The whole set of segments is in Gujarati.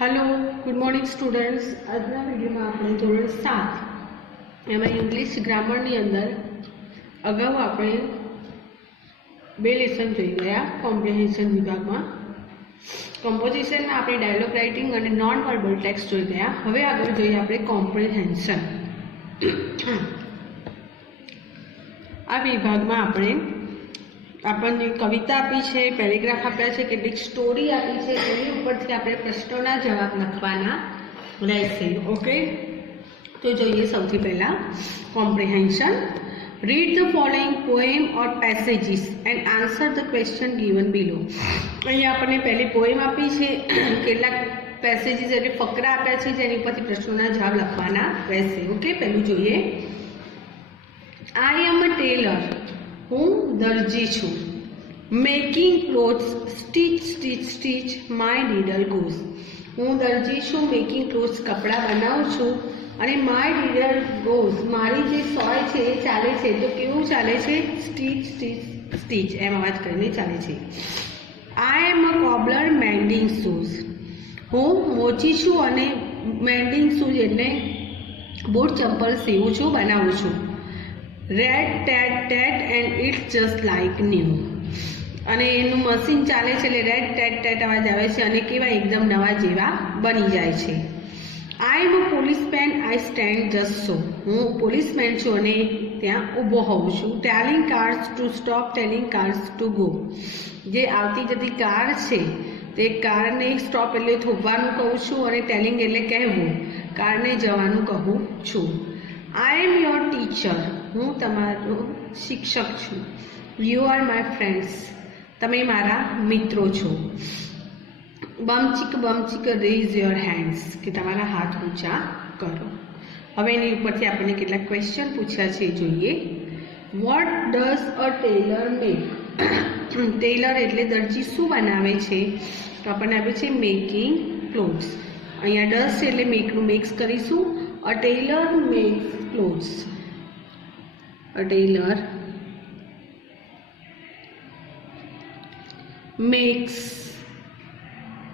Hello good morning students. આજના વિડીયોમાં આપણે ધોરણ 7 એમાં ઇંગ્લિશ ગ્રામરની અંદર અગાઉ આપણે બે લેસન જોઈ ગયા કોમ્પ્રિહેન્શન વિભાગમાં। કમ્પોઝિશનમાં આપણે ડાયલોગ રાઇટિંગ અને નોન વર્બલ ટેક્સ્ટ જોઈ ગયા। હવે આગળ જોઈએ આપણે કોમ્પ્રિહેન્શન। આ વિભાગમાં આપણને કવિતા આપી છે, પેરેગ્રાફ આપ્યા છે, કેટલીક સ્ટોરી આપી છે, તેની ઉપરથી આપણે પ્રશ્નોના જવાબ લખવાના રહેશે। ઓકે, તો જોઈએ સૌથી પહેલા comprehension. Read the following poem or passages and answer the question given below. અહીંયા આપણને પહેલી પોએમ આપી છે, કેટલાક પેસેજીસ એટલે ફકરા આપ્યા છે જેની ઉપરથી પ્રશ્નોના જવાબ લખવાના રહેશે। ઓકે, પહેલું જોઈએ। આઈ એમ અ ટેલર, હું દરજી છું। Making clothes, stitch stitch stitch my needle goes. હું દરજી છું, મેકિંગ ક્લોથ્સ કપડાં બનાવું છું અને માય નીડલ ગોઝ મારી જે સોય છે એ ચાલે છે। તો કેવું ચાલે છે? સ્ટીચ સ્ટીચ સ્ટીચ એમ અવાજ કરીને ચાલે છે। I am a cobbler mending shoes, હું મોચી છું અને મેન્ડિંગ શૂઝ એટલે બૂટ ચંપલ સીવું છું, બનાવું છું। રેડ ટેટ ટેટ and it's just like new, અને એનું મશીન ચાલે છે એટલે રેડ ટેટ ટેટ અવાજ આવે છે અને કેવા એકદમ નવા જેવા બની જાય છે। I am a policeman, I stand just so, હું પોલીસમેન છું અને ત્યાં ઊભો હોઉં છું। Telling cars to stop, telling cars to go, જે આવતી જતી કાર છે તે કારને સ્ટોપ એટલે થોભવાનું કહું છું અને ટેલિંગ એટલે કહેવું, કારને જવાનું કહું છું। આઈ એમ યોર ટીચર, હું તમારો શિક્ષક છું। યુ આર માય ફ્રેન્ડ્સ, તમે મારા મિત્રો છો। બમચીક રેઝ યોર હેન્ડ્સ, કે તમારા હાથ ઊંચા કરો। હવે એની ઉપરથી આપણને કેટલાક ક્વેશ્ચન પૂછ્યા છે એ જોઈએ। What does a tailor make? Tailor એટલે દરજી શું બનાવે છે? તો આપણને આપે છે મેકિંગ ક્લોથ્સ। અહીંયા ડઝ છે એટલે મેકનું મેક્સ કરીશું। A tailor makes clothes, a tailor makes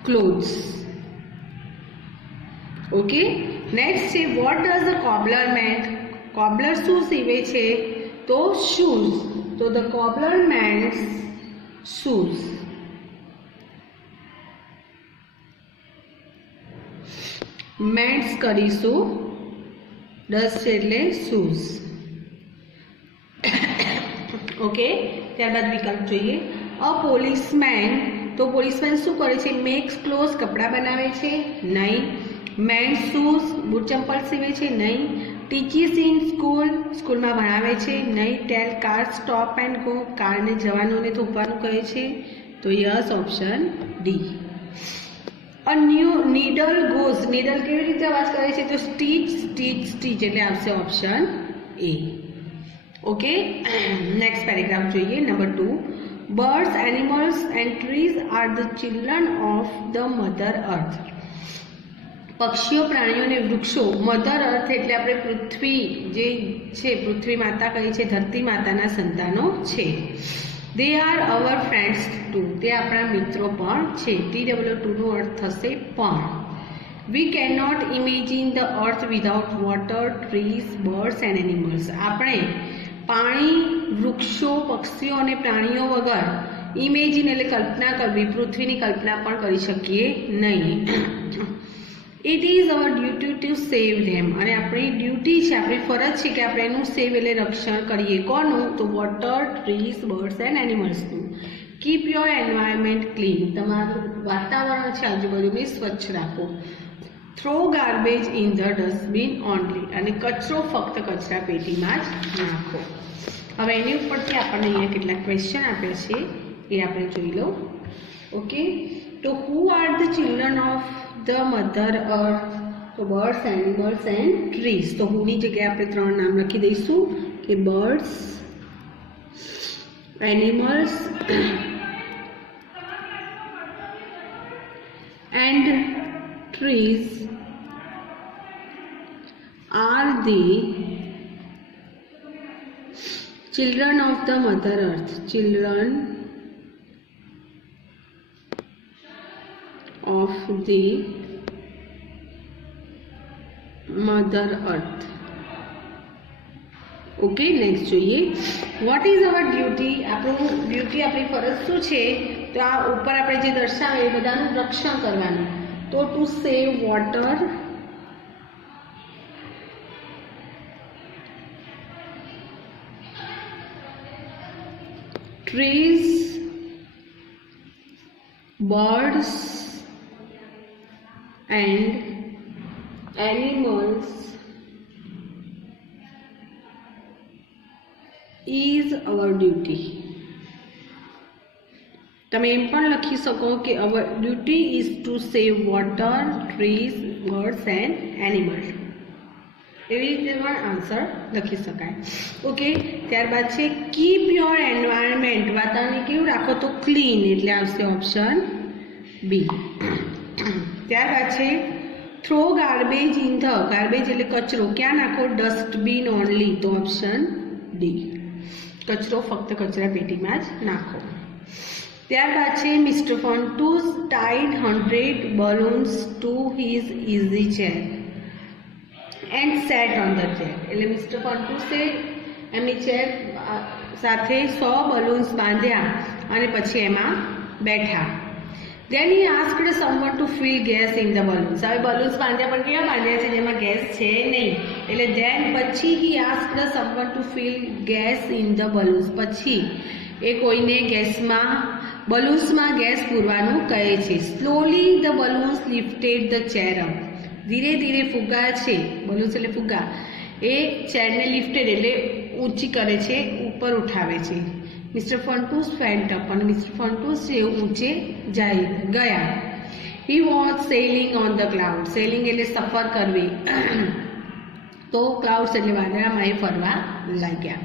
clothes। Okay, next છે what does the cobbler make? cobbler શું સીવે છે? તો shoes, તો the cobbler makes shoes। Makes કરીશું, ડસ છે એટલે શૂઝ। ઓકે, ત્યારબાદ વિકલ્પ જોઈએ। અ પોલીસમેન, તો પોલીસમેન શું કરે છે? મેક્સ ક્લોથ્સ, કપડાં બનાવે છે? નહીં। મેન શૂઝ, બૂટ ચંપલ સીવે છે? નહીં। ટીચીસ ઇન સ્કૂલ, સ્કૂલમાં ભણાવે છે? નહીં। ટેલ કાર સ્ટોપ એન્ડ ગો, કારને જવાનું અને થોભવાનું કહે છે? તો yes, option D. A new needle goes, needle કેવી રીતે અવાજ કરે છે? તો સ્ટીચ સ્ટીચ સ્ટીચ એટલે આવશે option A. Okay, next paragraph જોઈએ। Number 2, birds, animals and trees are the children of the mother earth. પક્ષીઓ, પ્રાણીઓ અને વૃક્ષો મધર અર્થ એટલે આપણે પૃથ્વી જે છે, પૃથ્વી માતા કહી છે, ધરતી માતાના સંતાનો છે। They are our friends too, તે આપણા મિત્રો પણ છે। TW2નો અર્થ થશે પણ। We can not imagine the earth without water, trees, birds and animals, આપણે પાણી, વૃક્ષો, પક્ષીઓ અને પ્રાણીઓ વગર ઇમેજિન એટલે કલ્પના કરવી, પૃથ્વીની કલ્પના પણ કરી શકીએ નહીં। It is our duty to save them, અને આપણી ડ્યુટી છે, આપણી ફરજ છે કે આપણે એનું સેવ એટલે રક્ષણ કરીએ। કોનું? તો વોટર, ટ્રીઝ, બર્ડ્સ એન્ડ એનિમલ્સનું। કીપ યોર એન્વાયરમેન્ટ ક્લીન, તમારું વાતાવરણ છે આજુબાજુને સ્વચ્છ રાખો। Throw garbage in the dustbin only, અને કચરો ફક્ત કચરા પેટીમાં જ નાખો। હવે એની ઉપરથી આપણને અહીંયા કેટલાક ક્વેશ્ચન આપ્યા છે એ આપણે જોઈ લો। ઓકે, તો who are the children of the mother earth? તો બર્ડ્સ, એનિમલ્સ એન્ડ ટ્રીઝ। તો હુની જગ્યાએ આપણે 3 નામ લખી દઈશું કે birds, animals and trees are the children of the mother earth, children of the mother earth. Okay, next જોઈએ. What is our duty? આપણું ડ્યુટી, આપણી ફરજ શું છે? તો આ ઉપર આપણે જે દર્શાવે એ બધાનું રક્ષણ કરવાનું. તો to save water, trees, birds and animals is our duty. તમે એમ પણ લખી શકો કે our duty is to save water, trees, birds and animals. એવી રીતે પણ આન્સર લખી શકાય. ઓકે, ત્યારબાદ છે કીપ યોર એન્વાયરમેન્ટ. વાતાવરણને કેવું રાખો? તો ક્લીન, એટલે આવશે ઓપ્શન બી. ત્યારબાદ છે throw garbage in the. Garbage એટલે કચરો. ક્યાં નાખો? ડસ્ટબિન ઓનલી, તો ઓપ્શન ડી. કચરો ફક્ત કચરા પેટીમાં જ નાખો. ત્યારબાદ છે mister Fontus tied 100 balloons to his easy chair and sat on the chair. એટલે મિસ્ટર ફોન્ટુસે એમની ચેર સાથે 100 બલૂન્સ બાંધ્યા અને પછી એમાં બેઠા. Then he asked someone to fill gas in the balloons. હવે બલૂન્સ બાંધ્યા પણ કેવા બાંધ્યા છે? જેમાં ગેસ છે નહીં. એટલે then પછી he asked someone to fill gas in the balloons. પછી એ કોઈને બલૂન્સમાં ગેસ પૂરવાનું કહે છે. Slowly the balloons lifted the chair up. ધીરે ધીરે ફુગ્ગા છે, બલૂન્સ એટલે ફુગ્ગા, એ ચેરને લિફ્ટેડ એટલે ઊંચી કરે છે, ઉપર ઉઠાવે છે. મિસ્ટર ફોન્ટુસ ફેન્ટ અપ, અને મિસ્ટર ફોન્ટુસ છે ઊંચે ગયા. He was sailing on the cloud. Selling એટલે સફર કરવી, તો ક્લાઉડ્સ એટલે વાદળામાં એ ફરવા લાગ્યા.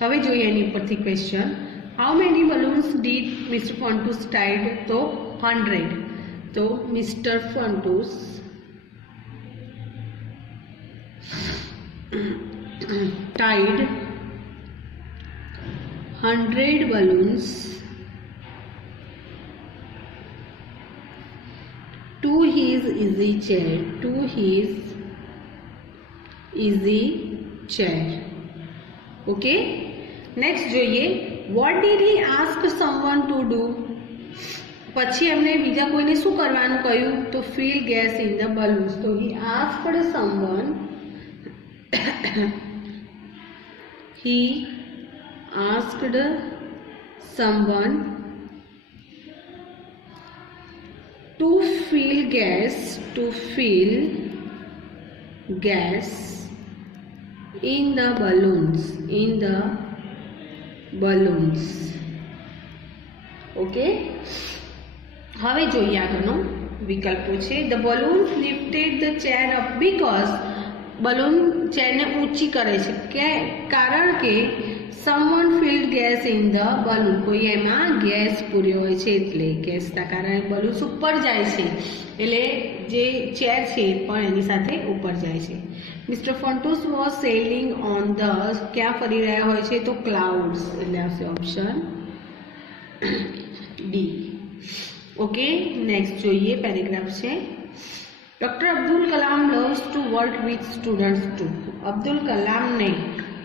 હવે જોઈએ એની ઉપરથી question. How many balloons did mister Fontus tied? તો 100. તો mister Fontus tied 100 balloons to his easy chair. Okay, next જોઈએ. What did he ask someone to do? પછી એમને બીજા કોઈને શું કરવાનું કહ્યું? તો fill gas in the balloons. તો he asked someone to fill gas in the balloons. Okay, હવે જોઈએ આગળનો વિકલ્પો છે. The balloons lifted the chair up because balloon ચેરને ઊંચી કરે છે, કારણ કે someone filled gas in the balloon. કોઈ એમાં ગેસ પૂર્યો હોય છે, એટલે ગેસના કારણે બલૂન્સ ઉપર જાય છે, એટલે જે ચેર છે પણ એની સાથે ઉપર જાય છે. Mister Fontus was sailing on the. ક્યાં ફરી રહ્યા હોય છે? તો ક્લાઉડ્સ, એટલે આવશે ઓપ્શન ડી. ઓકે, નેક્સ્ટ જોઈએ પેરેગ્રાફ છે. Doctor Abdul Kalam loves to work with students too. Abdul કલામને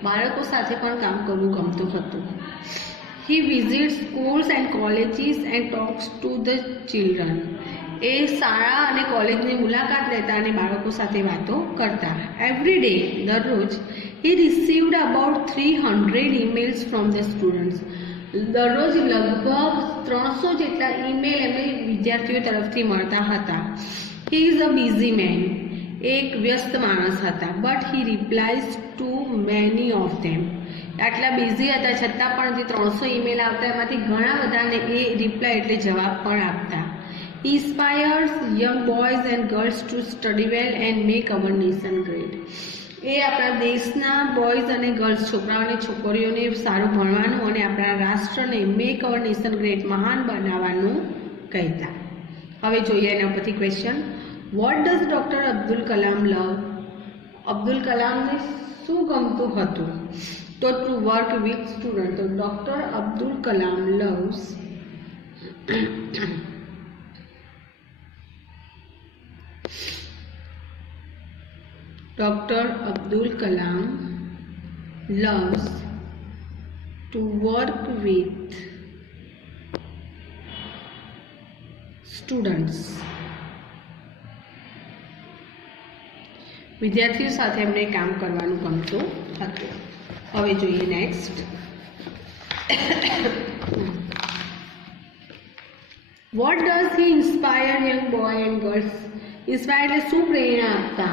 બાળકો સાથે પણ કામ કરવું ગમતું હતું. He visit schools and colleges and talks to the children. એ શાળા અને કોલેજની મુલાકાત લેતા અને બાળકો સાથે વાતો કરતા. એવરી ડે, દરરોજ, he received about 300 emails from the students. દરરોજ લગભગ 300 જેટલા ઈમેલ એમને વિદ્યાર્થીઓ તરફથી મળતા હતા. He is a busy man. એક વ્યસ્ત માણસ હતા. But he replies to many of them. આટલા બિઝી હતા છતાં પણ જે 300 ઈમેલ આવતા એમાંથી ઘણા બધાને એ રિપ્લાય એટલે જવાબ પણ આપતા. He inspires young boys and girls to study well and make our nation great. એ આપણા દેશના બોયઝ અને ગર્લ્સ, છોકરાઓ અને છોકરીઓને સારું ભણવાનું અને આપણા રાષ્ટ્રને મેક અવર નેશન ગ્રેટ, મહાન બનાવવાનું કહેતા. હવે જોઈએ એના પરથી question. What does doctor Abdul Kalam love? Abdul કલામને શું ગમતું હતું? તો ટુ વર્ક વિથ સ્ટુડન્ટ. તો doctor Abdul Kalam loves Dr. Abdul Kalam loves to work with students. વિદ્યાર્થીઓ સાથે એમને કામ કરવાનું ગમતું હતું. હવે જોઈએ next. What does he inspire young boy and girls? Inspire એટલે શું પ્રેરણા આપતા?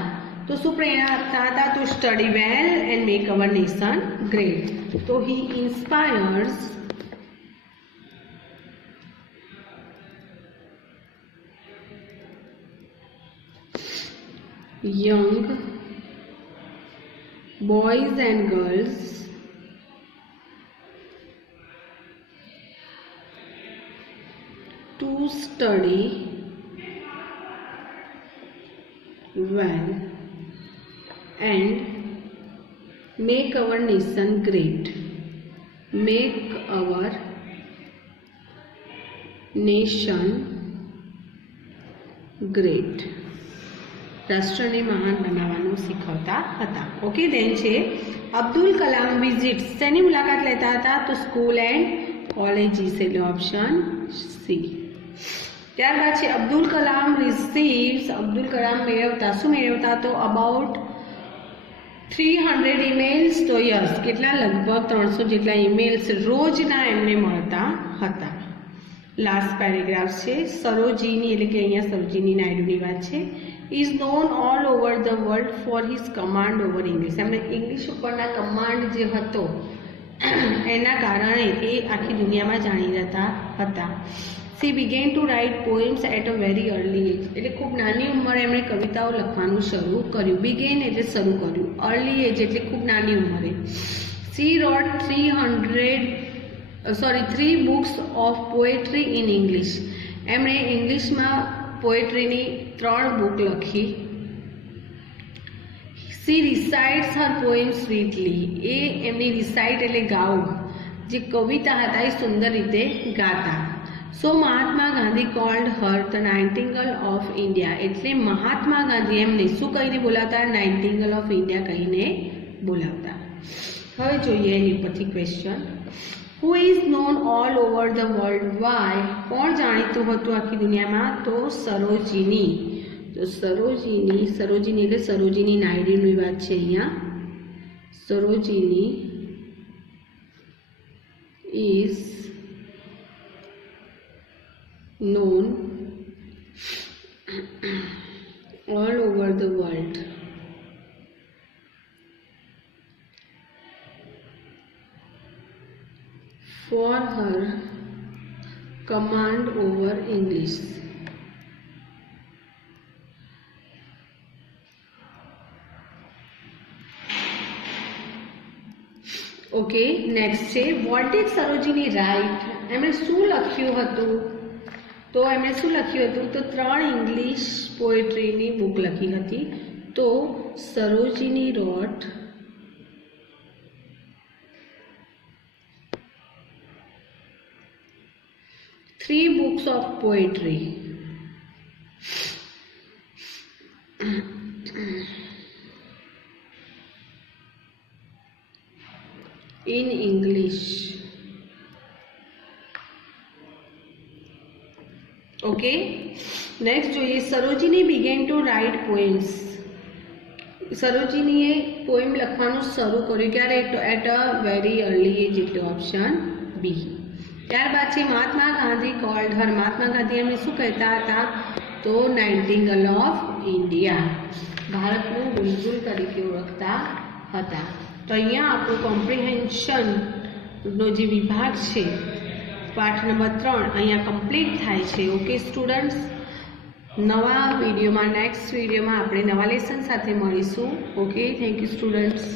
તો શું પ્રેરણા આપતા હતા? તો study well and make hour nation great. તો he inspires young boys and girls to study well and make our nation great. Make our nation great. રાષ્ટ્રને મહાન બનાવવાનું શીખવતા હતા. ઓકે, દેન છે અબ્દુલ કલામ વિઝિટ્સ. શેની મુલાકાત લેતા હતા? તો સ્કૂલ એન્ડ કોલેજીસ, એટલે ઓપ્શન સી. ત્યારબાદ છે અબ્દુલ કલામ રિસીવ્સ. અબ્દુલ કલામ મેળવતા, શું મેળવતા? તો અબાઉટ 300 ઈમેલ્સ. તો યસ, કેટલા? લગભગ 300 જેટલા ઈમેલ્સ રોજના એમને મળતા હતા. લાસ્ટ પેરેગ્રાફ છે સરોજીની, એટલે કે અહીંયા સરોજીની નાયડુની વાત છે. Is known all over the world for his command over English. એમને ઇંગ્લિશ ઉપરના કમાન્ડ જે હતો એના કારણે એ આખી દુનિયામાં જાણી જતા હતા. She began to write poems at a very early age. એટલે ખૂબ નાની ઉંમરે એમણે કવિતાઓ લખવાનું શરૂ કર્યું. બિગેન એટલે શરૂ કર્યું, અર્લી એજ એટલે ખૂબ નાની ઉંમરે. She wrote 3 books of poetry in English. એમણે ઇંગ્લિશમાં પોએટ્રીની 3 બુક લખી. She recites her poem sweetly. એ એમની રિસાઇટ એટલે ગાવું, જે કવિતા હતા એ સુંદર રીતે ગાતા. So Mahatma Gandhi called her the nightingale of India. એટલે મહાત્મા ગાંધી એમને શું કહીને બોલાવતા? નાઇટિંગેલ ઓફ ઇન્ડિયા કહીને બોલાવતા. હવે જોઈએ એની ઉપરથી question. Who is known all over the world why. કોણ જાણીતું હતું આખી દુનિયામાં? તો સરોજીની. તો સરોજીની એટલે સરોજીની નાયડુની વાત છે અહીંયા. Sarojini is known all over the world for her command over English. Okay, next છે વોટ ડીડ સરોજીની રાઇટ. એમણે શું લખ્યું હતું? તો એમણે શું લખ્યું હતું? તો 3 ઇંગ્લિશ પોએટ્રીની બુક લખી હતી. તો Sarojini wrote 3 books of poetry in English. Okay, next જોઈએ Sarojini began to write poems. સરોજીનીએ પોએમ લખવાનું શરૂ કર્યું ક્યારે? At a very early age, એટલે ઓપ્શન બી. ત્યારબાદ છે મહાત્મા ગાંધી કોલ્ડ હર. મહાત્મા ગાંધી એમને શું કહેતા હતા? તો નાઇટિંગેલ ઓફ ઇન્ડિયા, ભારતનું બુલબુલ તરીકે ઓળખતા હતા. તો અહીંયા આપણું કોમ્પ્રિહેન્શનનો જે વિભાગ છે પાઠ નંબર 3 અહીંયા કમ્પ્લીટ થાય છે. ઓકે સ્ટુડન્ટ્સ, નવા વિડીયોમાં નેક્સ્ટ વિડીયોમાં આપણે નવા લેસન સાથે મળીશું. Okay, thank you students.